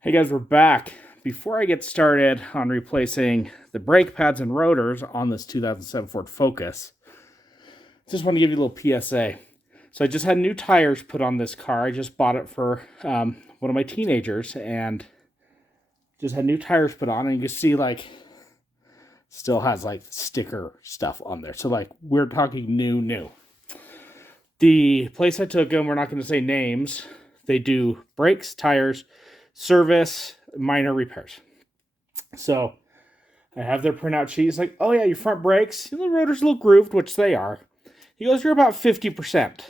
Hey guys, we're back. Before I get started on replacing the brake pads and rotors on this 2007 Ford Focus, just want to give you a little PSA. So I just had new tires put on this car. I just bought it for one of my teenagers and just had new tires put on, and you can see like still has like sticker stuff on there. So like we're talking new. The place I took them, we're not going to say names. They do brakes, tires, service, minor repairs. So I have their printout sheet. He's like, oh yeah, your front brakes, the rotor's a little grooved, which they are. He goes, you're about 50%.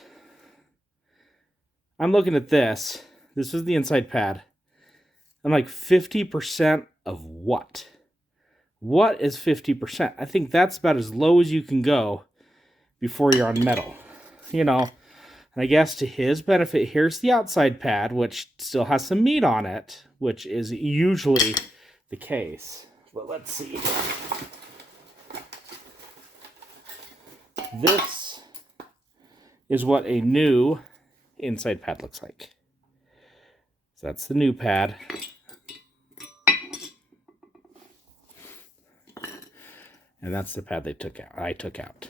I'm looking at this. This is the inside pad. I'm like, 50% of what? What is 50%? I think that's about as low as you can go before you're on metal. You know, and I guess to his benefit, here's the outside pad, which still has some meat on it, which is usually the case. But let's see. This is what a new inside pad looks like. So that's the new pad. And that's the pad I took out.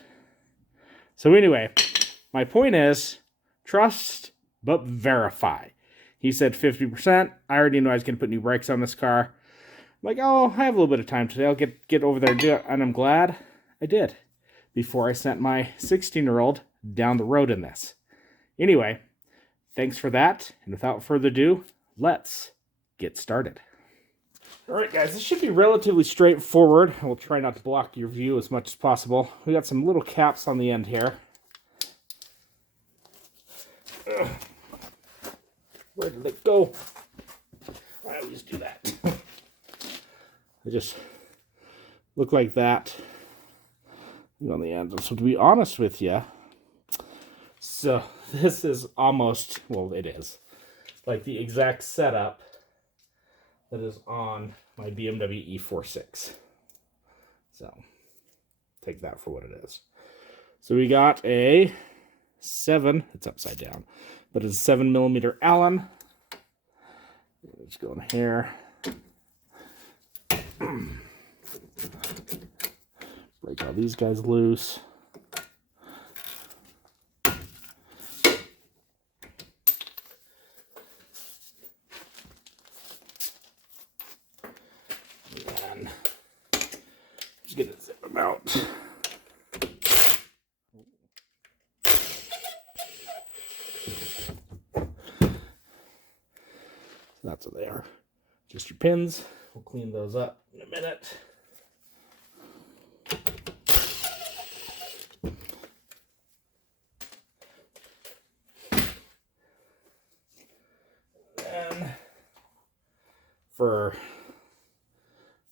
So anyway, my point is, trust but verify. He said 50%. I already knew I was going to put new brakes on this car. I'm like, oh, I have a little bit of time today. I'll get over there and do it. And I'm glad I did before I sent my 16-year-old down the road in this. Anyway, thanks for that. And without further ado, let's get started. All right, guys, this should be relatively straightforward. We'll try not to block your view as much as possible. We got some little caps on the end here. Where did it go? I always do that. They just look like that on the end. So to be honest with you, so this is almost, well, it is like the exact setup that is on my BMW E46. So take that for what it is. So we got a 7, it's upside down, but it's a 7mm Allen. Let's go in here. Break all these guys loose. And just gonna zip them out. That's what they are. Just your pins. We'll clean those up in a minute. And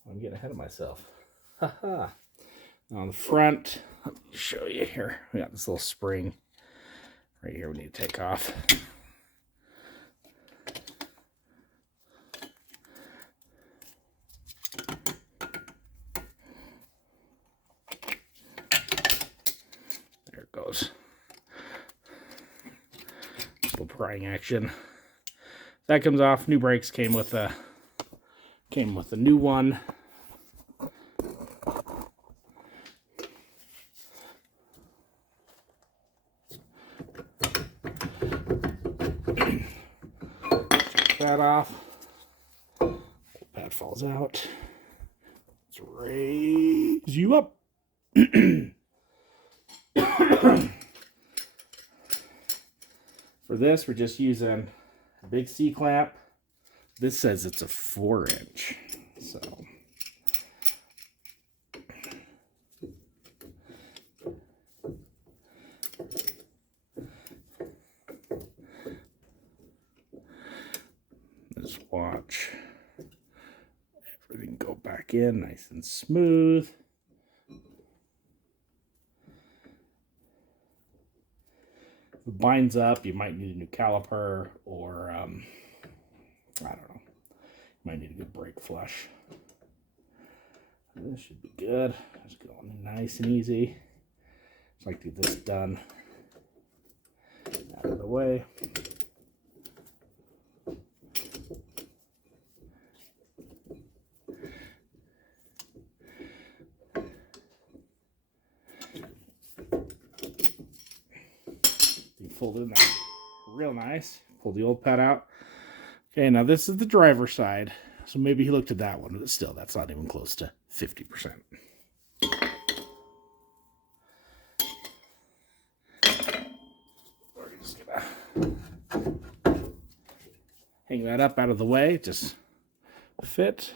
I'm getting ahead of myself. Haha. On the front, let me show you here. We got this little spring right here we need to take off. There it goes. Little prying action. That comes off. New brakes came with a new one. Take that off. Pad falls out. Let's raise you up. For this, we're just using a big C-clamp. This says it's a 4-inch, so just watch everything go back in nice and smooth. If it binds up, you might need a new caliper, or I don't know. You might need a good brake flush. This should be good. Just going nice and easy. Just like to get this done out of the way. folded in there real nice. Pull the old pad out. Okay, now this is the driver's side. So maybe he looked at that one, but still, that's not even close to 50%. We're just gonna hang that up out of the way. Just fit.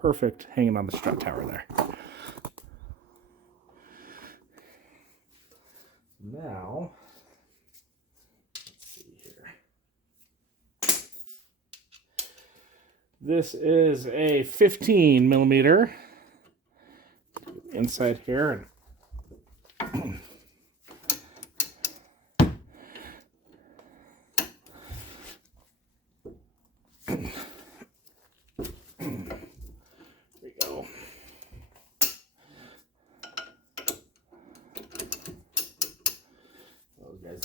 Perfect. Hanging on the strut tower there. Now, let's see here. This is a 15 millimeter inside here. And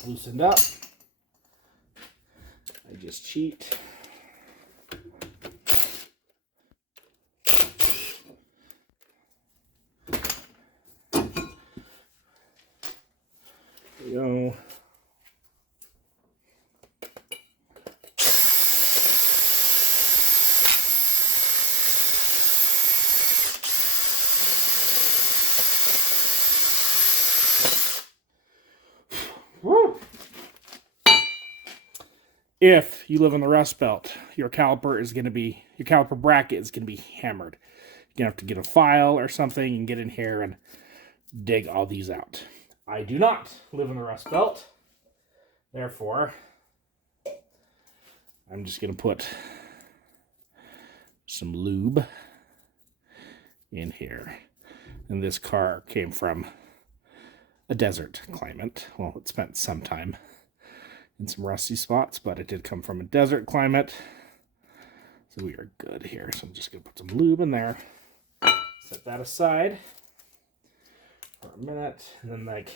loosened up. I just cheat. There we go. Woo! If you live on the Rust Belt, your caliper bracket is going to be hammered. You're going to have to get a file or something and get in here and dig all these out. I do not live in the Rust Belt. Therefore, I'm just going to put some lube in here. And this car came from a desert climate. Well, it spent some time in some rusty spots, but it did come from a desert climate. So we are good here. So I'm just going to put some lube in there. Set that aside for a minute. And then, like,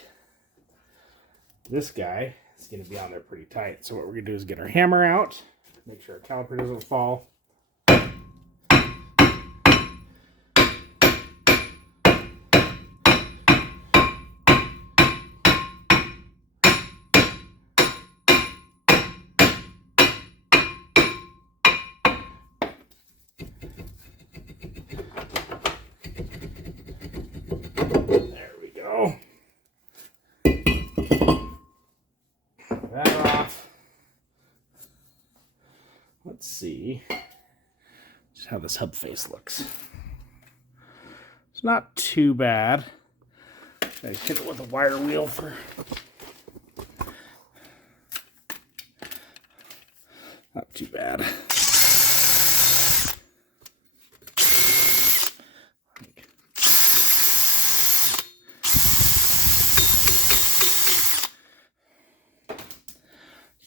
this guy is going to be on there pretty tight. So what we're going to do is get our hammer out. Make sure our caliper doesn't fall. There we go. That off. Let's see just how this hub face looks. It's not too bad. I hit it with a wire wheel for not too bad.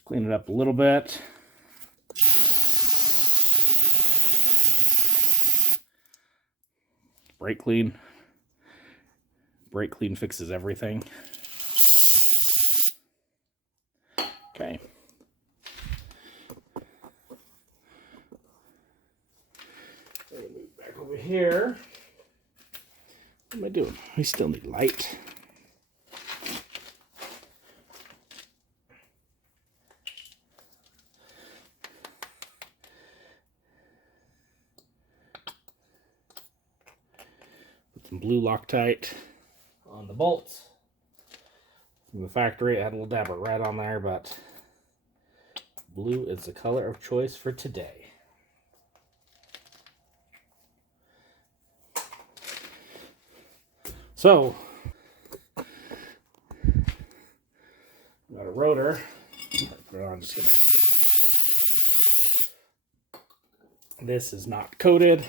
Clean it up a little bit. Brake clean. Brake clean fixes everything. Okay. Let me move back over here. What am I doing? We still need light. Some blue Loctite on the bolts from the factory. I had a little dab of red on there, but blue is the color of choice for today. So, got a rotor. Put it on. Just gonna. This is not coated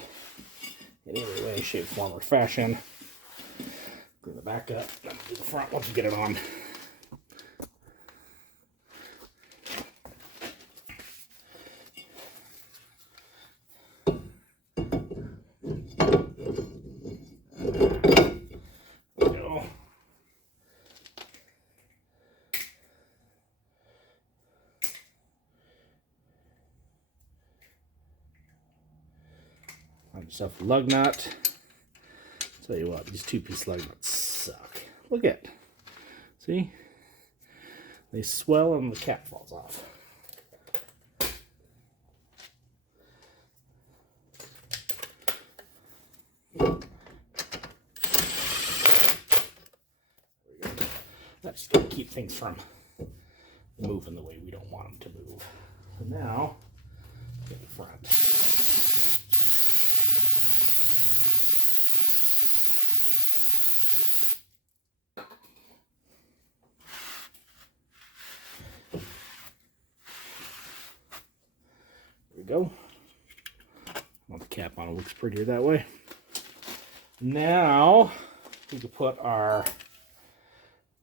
in any way, shape, form, or fashion. Clean the back up, then do the front once you get it on. There we go. Find yourself a lug nut. Tell you what, these two-piece lug nuts suck. Look at, see? They swell and the cap falls off. That's going to keep things from moving the way we don't want them to move. So now, get the front. There we go. Well, the cap on it looks prettier that way. Now, we can put our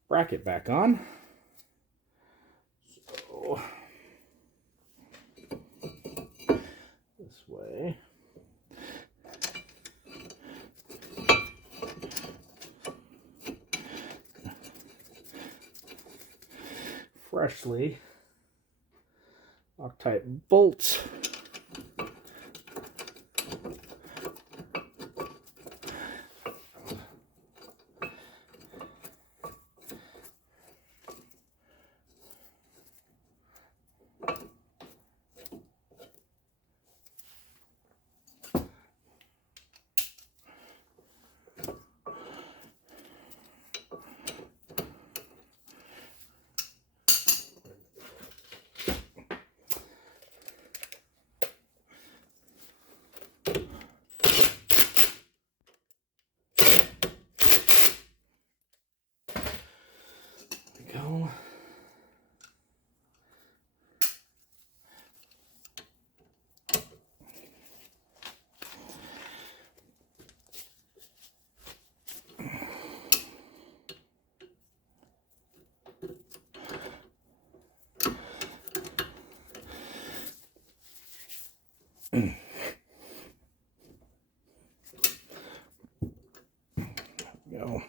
bracket back on. So, this way. Freshly Loctite bolts. Go. Go.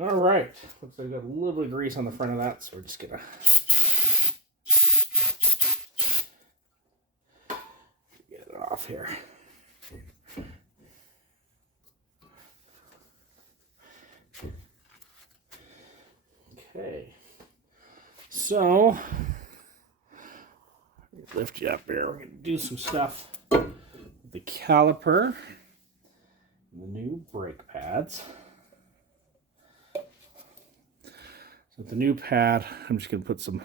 All right, looks like I got a little bit of grease on the front of that, so we're just gonna get it off here. Okay, so lift you up here. We're gonna do some stuff with the caliper and the new brake pads. So with the new pad, I'm just going to put some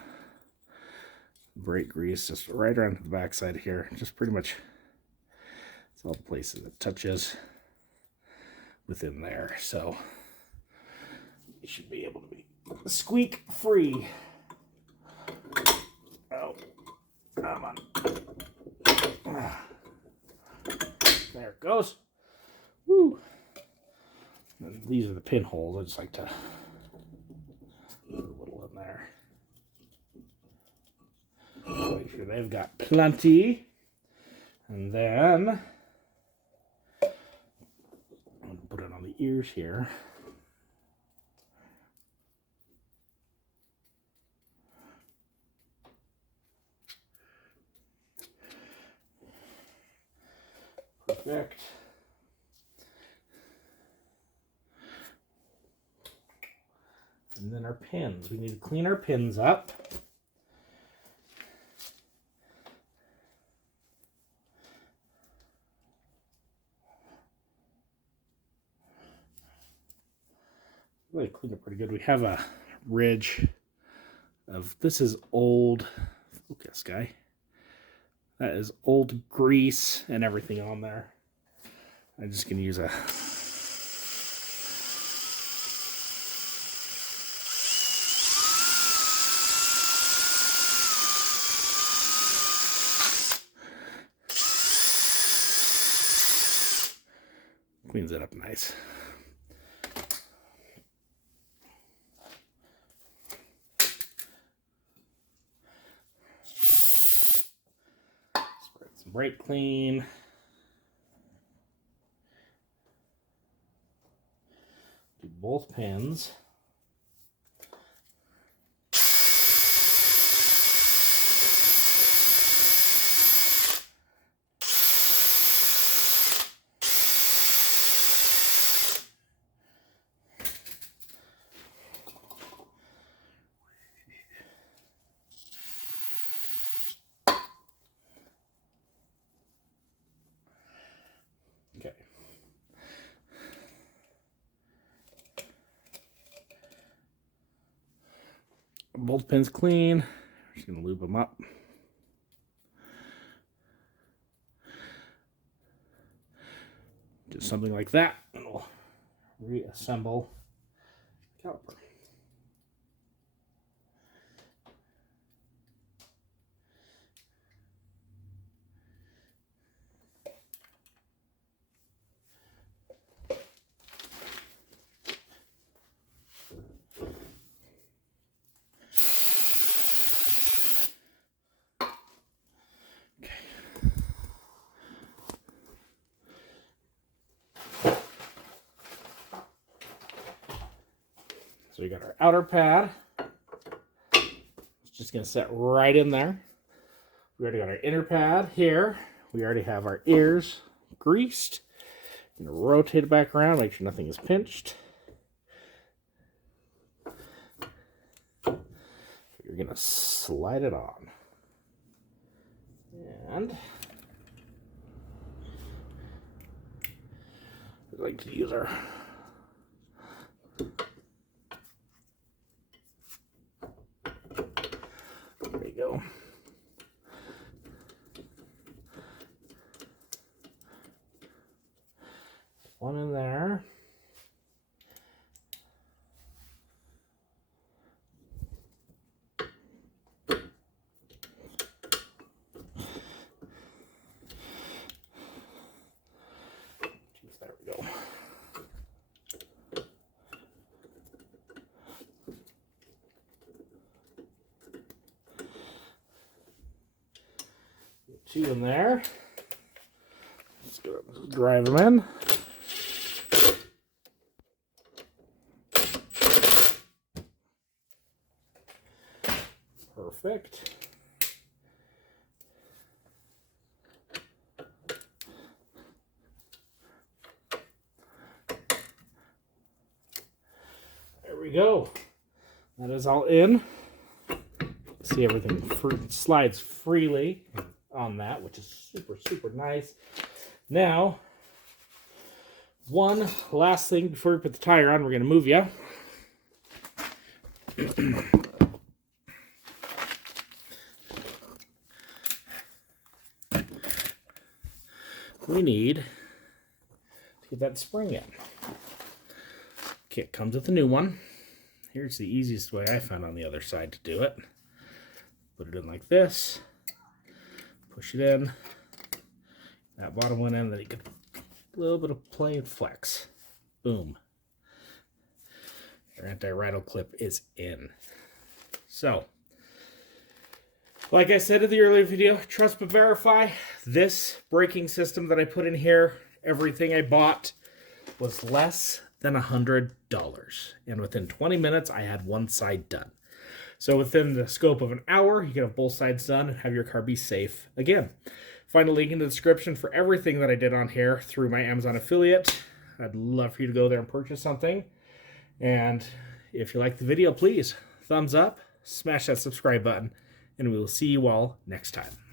brake grease just right around the back side here. Just pretty much, it's all the places it touches within there. So you should be able to be squeak free. Oh, come on. There it goes. Woo. And these are the pinholes. I just like to put a little in there. Make sure they've got plenty. And then I'm going to put it on the ears here. Perfect. And then our pins. We need to clean our pins up. Really cleaned it pretty good. We have a ridge of, this is old, focus guy. That is old grease and everything on there. I'm just going to use a cleans it up nice. Spread some brake clean. Do both pins. both pins clean. Just going to lube them up. Just something like that, and we'll reassemble the caliper. So we got our outer pad. It's just going to set right in there. We already got our inner pad here. We already have our ears greased. I'm going to rotate it back around, make sure nothing is pinched. You're going to slide it on. And I'd like to use our there you go. One in there. There we go. Two in there. Let's go drive them in. Perfect. There we go. That is all in. See, everything slides freely on that, which is super, super nice. Now, one last thing before we put the tire on, we're going to move you. We need to get that spring in. Okay, it comes with a new one. Here's the easiest way I found on the other side to do it. Put it in like this. Push it in. That bottom one in, then you get a little bit of play and flex. Boom. Your anti-rattle clip is in. So, like I said in the earlier video, trust but verify. This braking system that I put in here, everything I bought was less than $100. And within 20 minutes, I had one side done. So within the scope of an hour, you can have both sides done and have your car be safe again. Find a link in the description for everything that I did on here through my Amazon affiliate. I'd love for you to go there and purchase something. And if you like the video, please thumbs up, smash that subscribe button, and we will see you all next time.